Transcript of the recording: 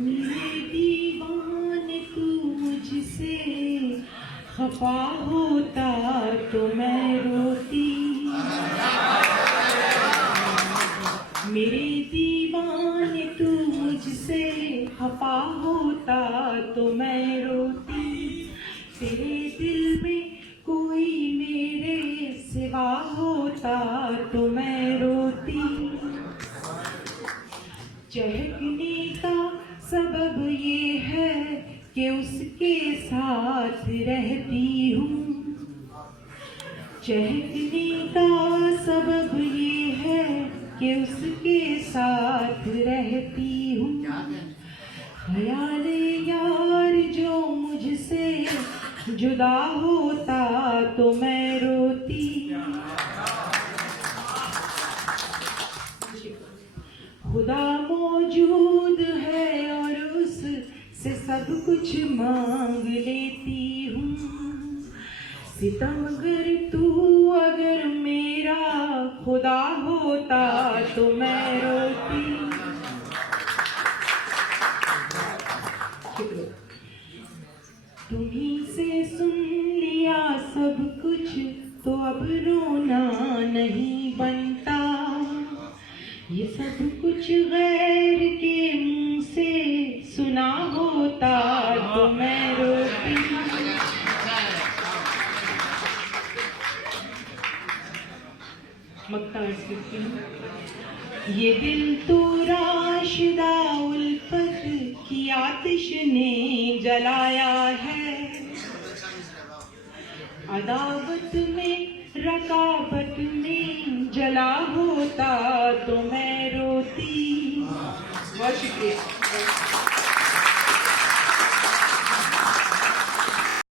मेरे दीवाने तू मुझसे खफा होता तो मैं रोती। मेरे दीवाने तू मुझसे खफा होता तो मैं रोती। तेरे दिल में कोई मेरे सिवा होता तो मैं रोती। चहकने का सबब ये है कि उसके साथ रहती हूँ। चहकने का सबब ये है कि उसके साथ रहती हूँ। ख्याल यार जो मुझसे जुदा होता तो मैं रोती। खुदा मौजूद है और उससे सब कुछ मांग लेती हूँ। सितमगर तू अगर मेरा खुदा होता तो मैं रोती। तुम्हीं से सुन लिया सब कुछ तो अब रोना नहीं बनता। ये सब कुछ गैर के मुंह से सुना होता तो मैं रोती। मक्ता अर्ज करती हूँ। ये दिल तो राशिदा उल्फत की आतिश ने जलाया है। अदावत में रकाबत में जला होता तो मैं रोती। बहुत शुक्रिया।